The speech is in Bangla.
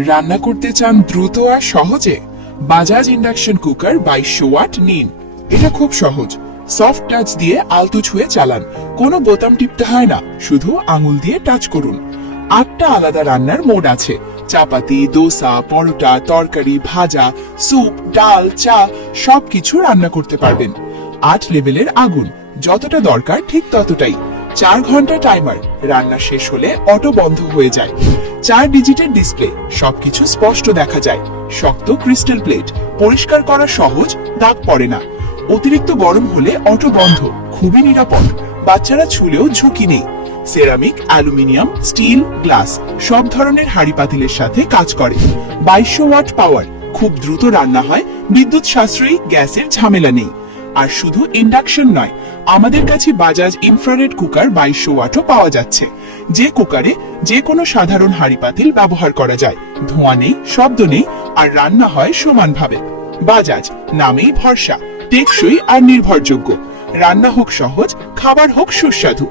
রান্না করতে চান দ্রুত আর সহজে? বাজাজ ইন্ডাকশন কুকার 2200 ওয়াট নিন। এটা খুব সহজ। সফট টাচ দিয়ে আলতো ছুঁয়ে চালান। কোনো বোতাম টিপতে হয় না, শুধু আঙুল দিয়ে টাচ করুন। 8টা আলাদা রান্নার মোড আছে। চাপাতি, দোসা, পরোটা, তরকারি, ভাজা, স্যুপ, ডাল, চা সবকিছু রান্না করতে পারবেন। 8 লেভেলের আগুন, যতটা দরকার ঠিক ততটাই। 4 ঘন্টা টাইমার, রান্না শেষ হলে অটো বন্ধ হয়ে যায়। 4 ডিজিটের ডিসপ্লে, সবকিছু স্পষ্ট দেখা যায়। শক্ত ক্রিস্টাল প্লেট, পরিষ্কার করা সহজ, দাগ পড়ে না। অতিরিক্ত গরম হলে অটো বন্ধ, খুবই নিরাপদ। বাচ্চারা ছুলেও ঝুঁকি নেই। সেরামিক, অ্যালুমিনিয়াম, স্টিল, গ্লাস সব ধরনের হাঁড়ি পাতিলের সাথে কাজ করে। 2200 ওয়াট পাওয়ার, খুব দ্রুত রান্না হয়, বিদ্যুৎ সাশ্রয়ী, গ্যাসের ঝামেলা নেই। আর শুধু ইন্ডাকশন নয়, আমাদের কাছে বাজাজ ইনফ্রারেড কুকার 2200 ওয়াটও পাওয়া যাচ্ছে। যে কুকারে যে কোনো সাধারণ হাঁড়ি পাতিল ব্যবহার করা যায়। ধোঁয়া নেই, শব্দ নেই, আর রান্না হয় সমানভাবে। বাজাজ, নামেই ভরসা, টেকসই আর নির্ভরযোগ্য। রান্না হোক সহজ, খাবার হোক সুস্বাদু।